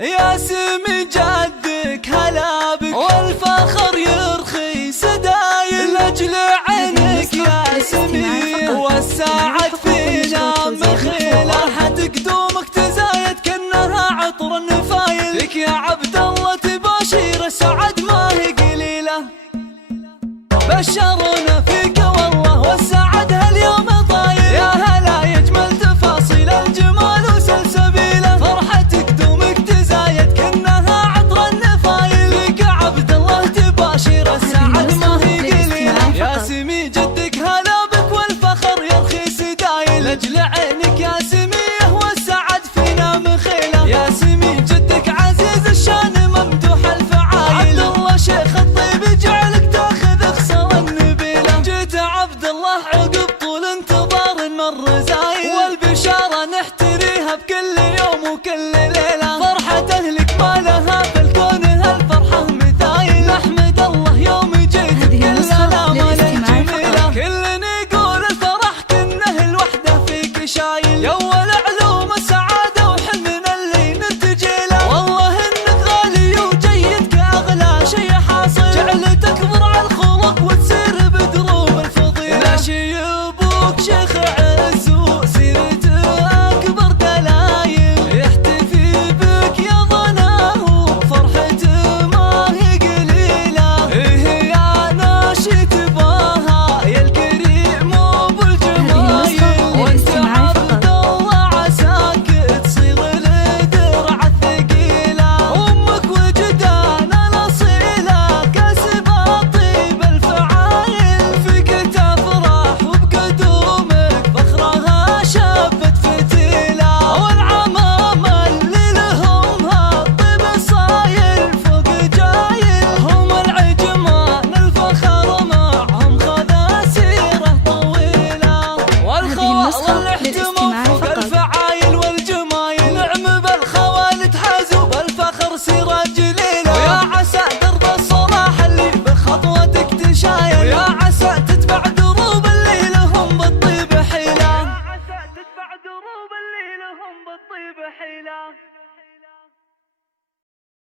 يا سمي جدك هلا بك والفخر يرخي سدايل لاجل عينك يا سمي والساعد فينا مخيلة راحتك دومك تزايد كأنها عطر النفايل لك يا عبد الله تباشير السعد ما هي قليلة بشرنا